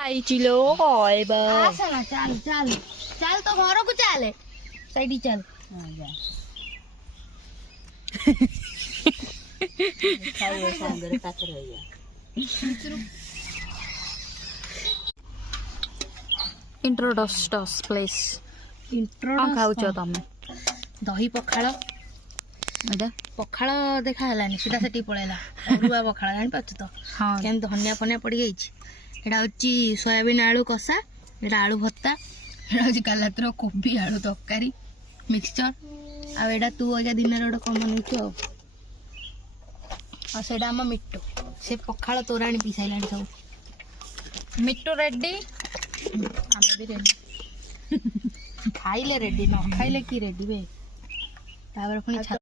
Ai chị lố rồi bờ. चल चल चल तो घर को चल साइड चल Introduce place. कौन खाऊच तमे दही पखाल एटा पखाल देखा हलानी सीधा सेठी पळेला अरुआ पखाल जानि पाछ तो हां केन धनिया फनिया पड़ी गई एटा होची सोयाबीन आलू कसा एटा आलू भत्ता एटा होची कालातर कोबी आलू तरकारी मिक्सचर आ एटा तू अजा दिन रे कमन होतो आ सेटा हम मिट्टू से पखाल तोराणी पिसाइलानी सब मिट्टू रेडी आमे भी रेडी खाइले रेडी न खाइले की रेडी बे तापर पुनी छात